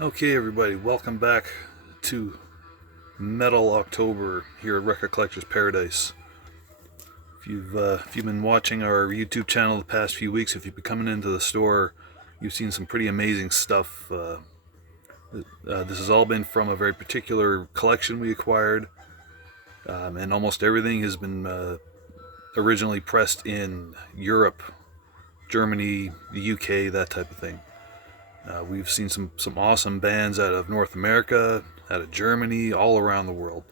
Okay, everybody, welcome back to Metal October here at Record Collectors Paradise. If you've been watching our YouTube channel the past few weeks, if you've been coming into the store, you've seen some pretty amazing stuff. This has all been from a very particular collection we acquired, and almost everything has been originally pressed in Europe, Germany, the UK, that type of thing. We've seen some awesome bands out of North America, out of Germany, all around the world.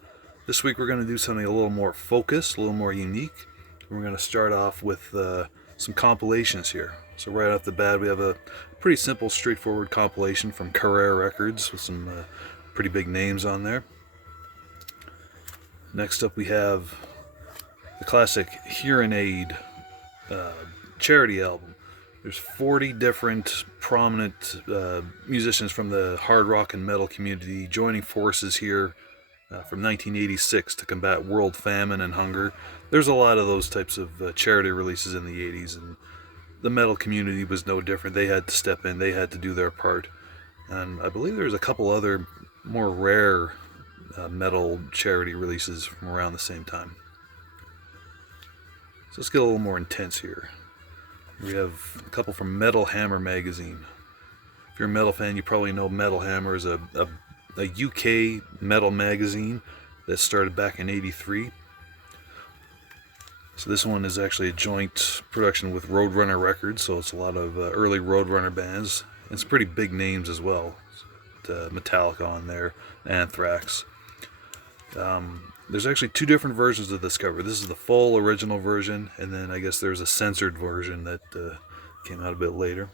This week we're going to do something a little more focused, a little more unique. We're going to start off with some compilations here. So right off the bat, we have a pretty simple, straightforward compilation from Carrera Records with some pretty big names on there. Next up we have the classic Hearing Aid charity album. There's 40 different prominent musicians from the hard rock and metal community joining forces here from 1986 to combat world famine and hunger. There's a lot of those types of charity releases in the 80s, and the metal community was no different. They had to step in, they had to do their part. And I believe there's a couple other more rare metal charity releases from around the same time. So let's get a little more intense here. We have a couple from Metal Hammer magazine. If you're a metal fan, you probably know Metal Hammer is a UK metal magazine that started back in '83. So this one is actually a joint production with Roadrunner Records, so it's a lot of early Roadrunner bands. And some pretty big names as well. Metallica on there, Anthrax. There's actually two different versions of this cover. This is the full original version, and then I guess there's a censored version that came out a bit later.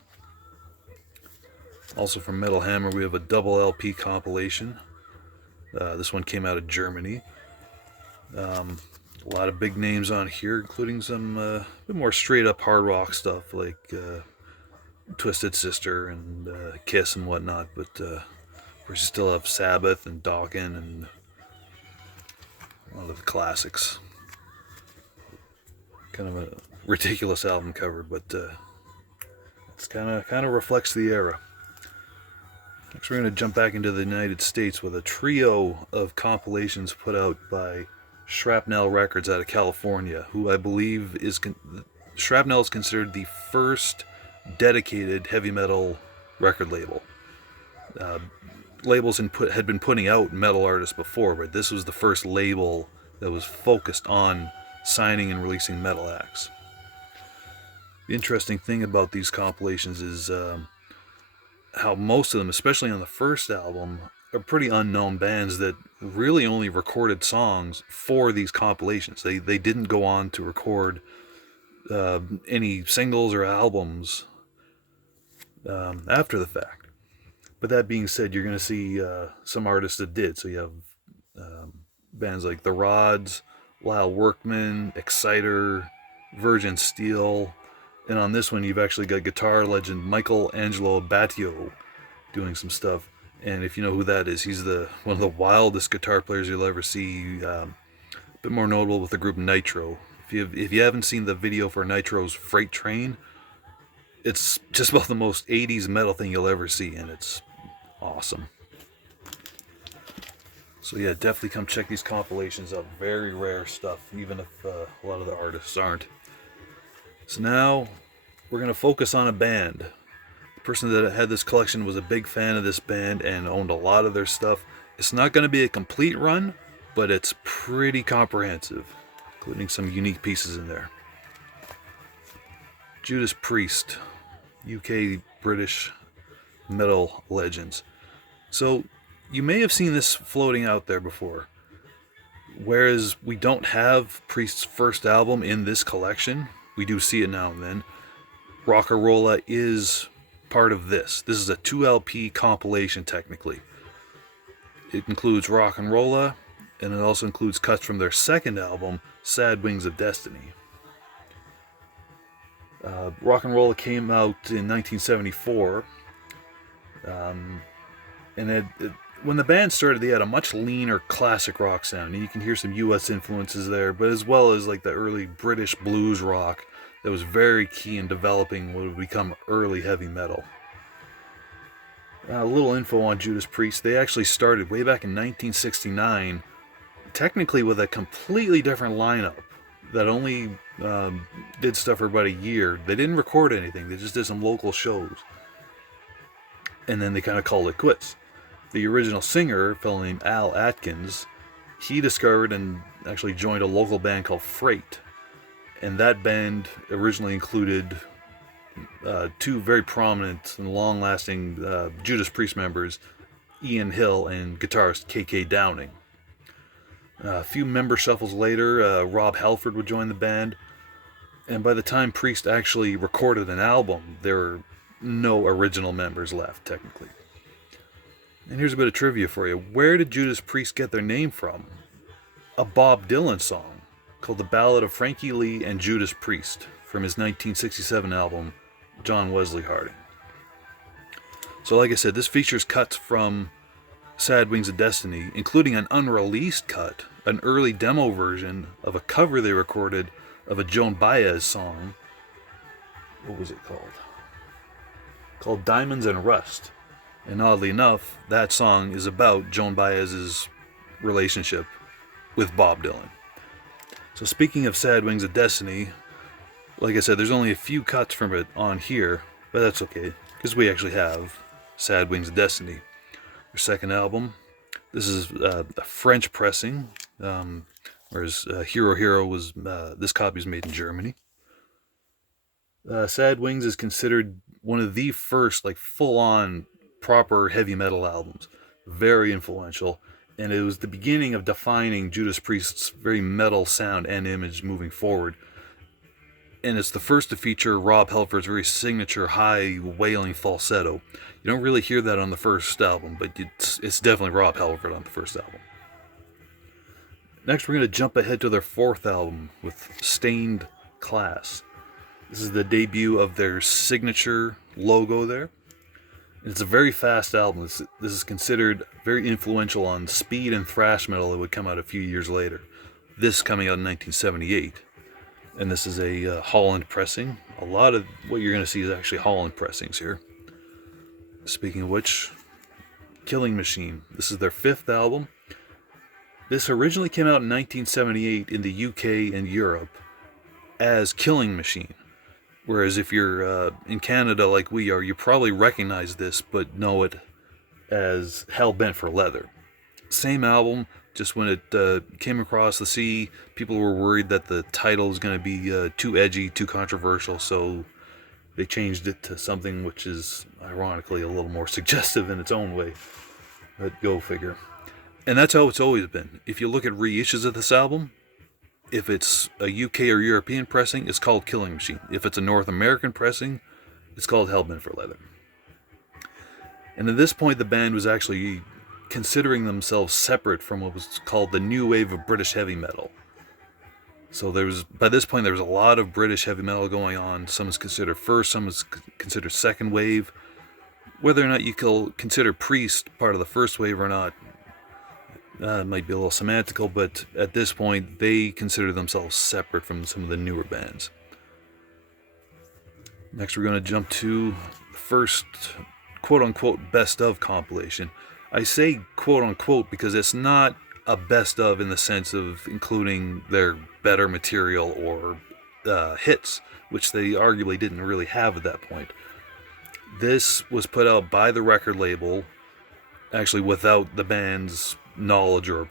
Also from Metal Hammer, we have a double LP compilation. This one came out of Germany. A lot of big names on here, including some bit more straight up hard rock stuff like Twisted Sister and Kiss and whatnot, but of course you still have Sabbath and Dokken and a lot of the classics. Kind of a ridiculous album cover, but it's kind of reflects the era. Next, we're going to jump back into the United States with a trio of compilations put out by Shrapnel Records out of California, who I believe is Shrapnel is considered the first dedicated heavy metal record label. Labels had been putting out metal artists before, but this was the first label that was focused on signing and releasing metal acts. The interesting thing about these compilations is how most of them, especially on the first album, are pretty unknown bands that really only recorded songs for these compilations. They didn't go on to record any singles or albums after the fact. But that being said, you're going to see some artists that did. So you have bands like The Rods, Lyle Workman, Exciter, Virgin Steel, and on this one you've actually got guitar legend Michael Angelo Batio doing some stuff. And if you know who that is, he's one of the wildest guitar players you'll ever see. A bit more notable with the group Nitro. If you haven't seen the video for Nitro's Freight Train, it's just about the most 80s metal thing you'll ever see, and it's awesome. So yeah, definitely come check these compilations out. Very rare stuff, even if a lot of the artists aren't. So now we're going to focus on a band. The person that had this collection was a big fan of this band and owned a lot of their stuff. It's not going to be a complete run, but it's pretty comprehensive, including some unique pieces in there. Judas Priest, UK British metal legends. So you may have seen this floating out there before. Whereas we don't have Priest's first album in this collection, we do see it now and then. Rock-a-Rolla is part of this. This is a 2 LP compilation technically. It includes Rock-and-Rolla, and it also includes cuts from their second album, Sad Wings of Destiny. Rock-and-Rolla came out in 1974. And when the band started, they had a much leaner classic rock sound. And you can hear some US influences there, but as well as like the early British blues rock that was very key in developing what would become early heavy metal. A little info on Judas Priest. They actually started way back in 1969, technically with a completely different lineup that only did stuff for about a year. They didn't record anything, they just did some local shows. And then they kind of called it quits. The original singer, a fellow named Al Atkins, he discovered and actually joined a local band called Freight. And that band originally included two very prominent and long-lasting Judas Priest members, Ian Hill and guitarist K.K. Downing. A few member shuffles later, Rob Halford would join the band, and by the time Priest actually recorded an album, there were no original members left, technically. And here's a bit of trivia for you. Where did Judas Priest get their name from? A Bob Dylan song called The Ballad of Frankie Lee and Judas Priest from his 1967 album, John Wesley Harding. So like I said, this features cuts from Sad Wings of Destiny, including an unreleased cut, an early demo version of a cover they recorded of a Joan Baez song. What was it called? Called Diamonds and Rust. And oddly enough, that song is about Joan Baez's relationship with Bob Dylan. So speaking of Sad Wings of Destiny, like I said, there's only a few cuts from it on here, but that's okay, because we actually have Sad Wings of Destiny, their second album. This is a French pressing, whereas Hero Hero was, this copy is made in Germany. Sad Wings is considered one of the first, like, full-on proper heavy metal albums. Very influential, and it was the beginning of defining Judas Priest's very metal sound and image moving forward. And it's the first to feature Rob Halford's very signature high wailing falsetto. You don't really hear that on the first album, but it's definitely Rob Halford on the first album. Next, we're going to jump ahead to their fourth album with Stained Class. This is the debut of their signature logo there. It's a very fast album. This is considered very influential on speed and thrash metal that would come out a few years later. This coming out in 1978. And this is a Holland pressing. A lot of what you're going to see is actually Holland pressings here. Speaking of which, Killing Machine. This is their fifth album. This originally came out in 1978 in the UK and Europe as Killing Machine. Whereas if you're in Canada like we are, you probably recognize this but know it as Hell Bent for Leather. Same album, just when it came across the sea, people were worried that the title was going to be too edgy, too controversial, so they changed it to something which is ironically a little more suggestive in its own way. But go figure. And that's how it's always been. If you look at reissues of this album, if it's a UK or European pressing, it's called Killing Machine. If it's a North American pressing, it's called Hellbent for Leather. And at this point, the band was actually considering themselves separate from what was called the new wave of British heavy metal. So by this point, there was a lot of British heavy metal going on. Some is considered first, some is considered second wave. Whether or not you consider Priest part of the first wave or not, it might be a little semantical, but at this point, they consider themselves separate from some of the newer bands. Next, we're going to jump to the first quote-unquote best of compilation. I say quote-unquote because it's not a best of in the sense of including their better material or hits, which they arguably didn't really have at that point. This was put out by the record label, actually without the band's knowledge or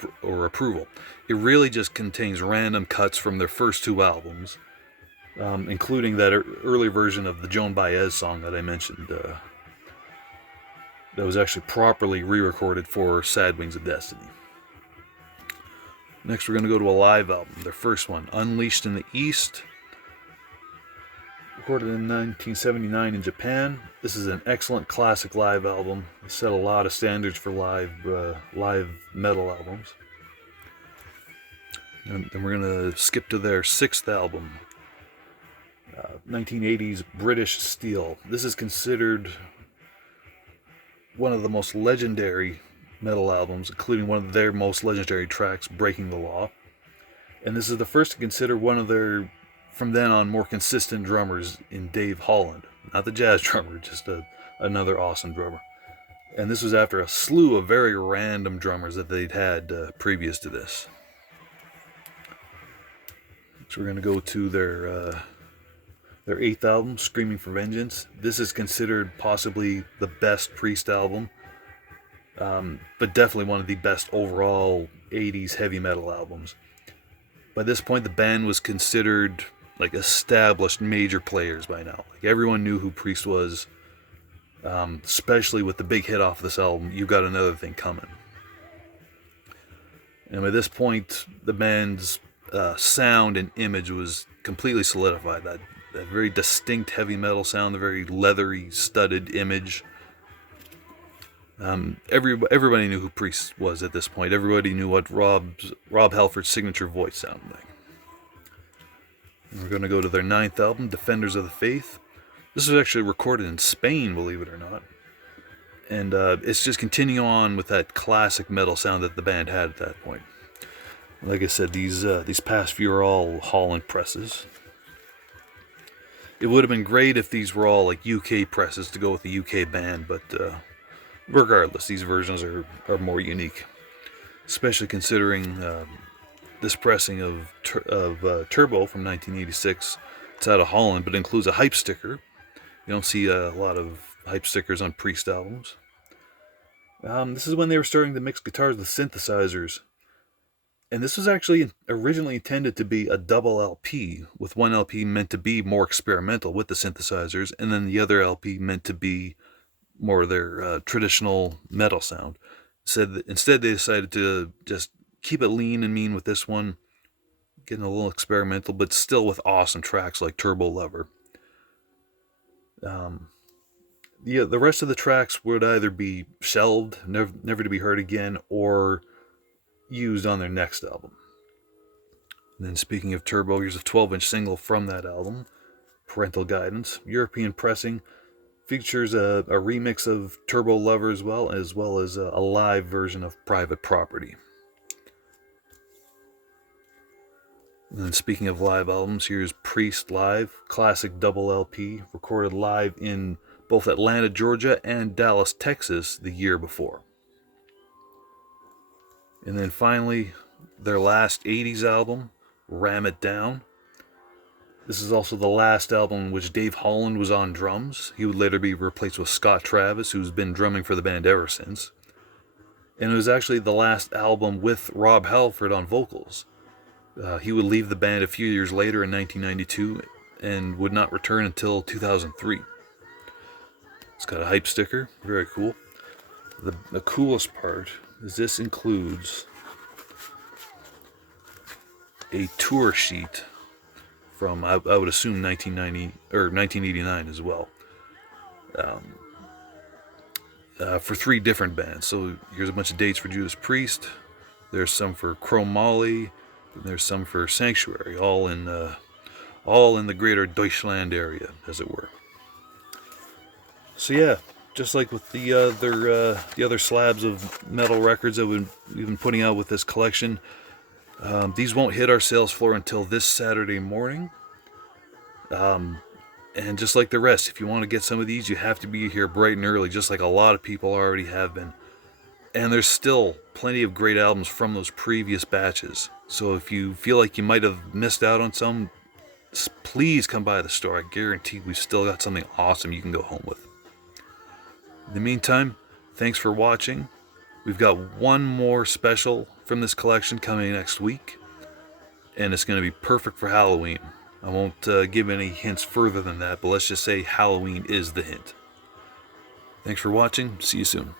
approval. It really just contains random cuts from their first two albums, including that early version of the Joan Baez song that I mentioned, that was actually properly re-recorded for Sad Wings of Destiny. Next, we're going to go to a live album, their first one, Unleashed in the East, recorded in 1979 in Japan. This is an excellent classic live album. It set a lot of standards for live metal albums. And then we're going to skip to their sixth album, 1980s British Steel. This is considered one of the most legendary metal albums, including one of their most legendary tracks, Breaking the Law. And this is the first to consider one of their, from then on, more consistent drummers in Dave Holland. Not the jazz drummer, just another awesome drummer. And this was after a slew of very random drummers that they'd had previous to this. So we're going to go to their 8th album, Screaming for Vengeance. This is considered possibly the best Priest album, but definitely one of the best overall 80s heavy metal albums. By this point, the band was considered like established major players by now. Like everyone knew who Priest was, especially with the big hit off this album, You Got Another Thing Coming. And by this point, the band's sound and image was completely solidified. That very distinct heavy metal sound, the very leathery, studded image. Everybody knew who Priest was at this point. Everybody knew what Rob Halford's signature voice sounded like. And we're going to go to their 9th album, Defenders of the Faith. This was actually recorded in Spain, believe it or not. And it's just continuing on with that classic metal sound that the band had at that point. Like I said, these past few are all Holland presses. It would have been great if these were all like UK presses to go with the UK band, but regardless, these versions are more unique. Especially considering this pressing of Turbo from 1986. It's out of Holland, but includes a hype sticker. You don't see a lot of hype stickers on Priest albums. This is when they were starting to mix guitars with synthesizers. And this was actually originally intended to be a double LP, with one LP meant to be more experimental with the synthesizers, and then the other LP meant to be more their traditional metal sound. Instead, they decided to just keep it lean and mean with this one, getting a little experimental, but still with awesome tracks like Turbo Lover. The rest of the tracks would either be shelved, never to be heard again, or used on their next album. And then speaking of Turbo, here's a 12-inch single from that album, Parental Guidance. European pressing, features a remix of Turbo Lover as well as a live version of Private Property. And then speaking of live albums, here's Priest Live, classic double LP, recorded live in both Atlanta, Georgia and Dallas, Texas the year before. And then finally, their last 80s album, Ram It Down. This is also the last album in which Dave Holland was on drums. He would later be replaced with Scott Travis, who's been drumming for the band ever since. And it was actually the last album with Rob Halford on vocals. He would leave the band a few years later in 1992 and would not return until 2003. It's got a hype sticker, very cool. The coolest part is this includes a tour sheet from, I would assume, 1990 or 1989 as well, for 3 different bands. So here's a bunch of dates for Judas Priest. There's some for Chromoly, and there's some for Sanctuary, all in the greater Deutschland area, as it were. So yeah, just like with the other slabs of metal records that we've been putting out with this collection, these won't hit our sales floor until this Saturday morning. And just like the rest, if you want to get some of these, you have to be here bright and early, just like a lot of people already have been. And there's still plenty of great albums from those previous batches. So if you feel like you might have missed out on some, please come by the store. I guarantee we've still got something awesome you can go home with. In the meantime, thanks for watching. We've got one more special from this collection coming next week, and it's going to be perfect for Halloween. I won't give any hints further than that, but let's just say Halloween is the hint. Thanks for watching. See you soon.